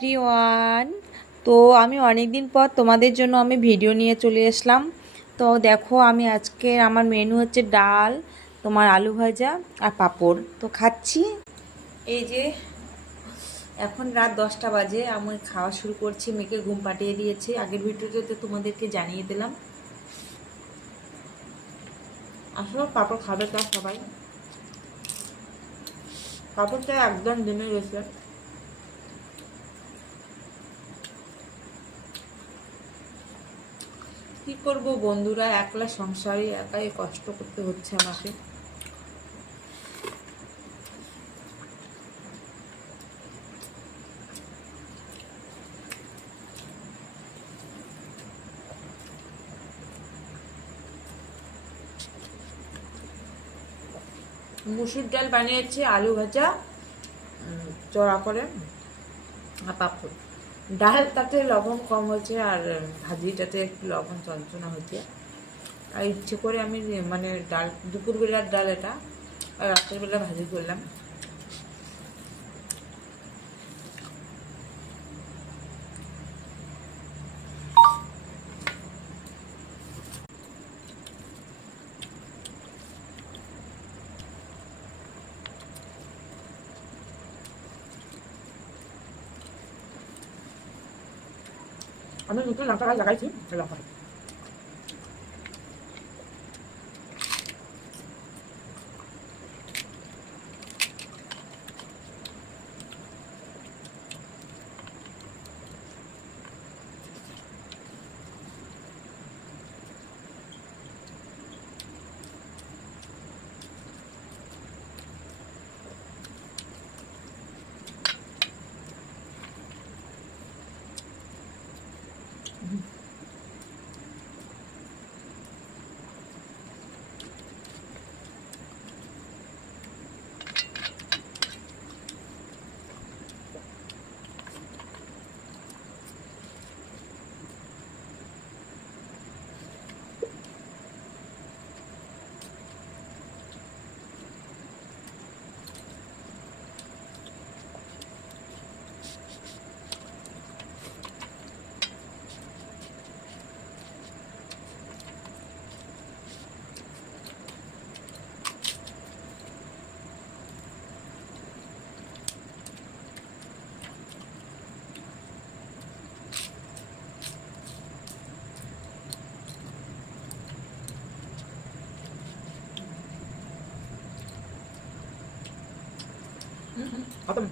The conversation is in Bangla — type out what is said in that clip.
এভরিওয়ান, তো আমি অনেক দিন পর তোমাদের জন্য আমি ভিডিও নিয়ে চলে আসলাম। তো দেখো, আমি আজকে আমার মেনু হচ্ছে ডাল, তোমার আলু ভাজা আর পাঁপড়। তো খাচ্ছি। এই যে এখন রাত 10টা বাজে, আমি খাওয়া শুরু করছি। মেয়েকে ঘুম পাঠিয়ে দিয়েছি, আগের ভিডিওতে তোমাদেরকে জানিয়ে দিলাম। আসলে পাঁপড় খাবে তো সবাই, পাঁপড়টা একদম জমে গেছে। কি করব বন্ধুরা, একলা সংসারে একাই কষ্ট করতে হচ্ছে আমাকে। মুসুর ডাল বানিয়েছি, আলু ভাজা চড়া করে আর পাঁপড়। ডালটাতে লবণ কম হয়েছে আর ভাজিটাতে একটু লবণ চঞ্চনা হয়েছে। আর ইচ্ছে করে আমি মানে ডাল, দুপুরবেলার ডাল এটা, আর রাত্রের বেলা ভাজি করলাম। আমি নতুন লঙ্কা গাছ লাগাইছি, লঙ্কা খতম।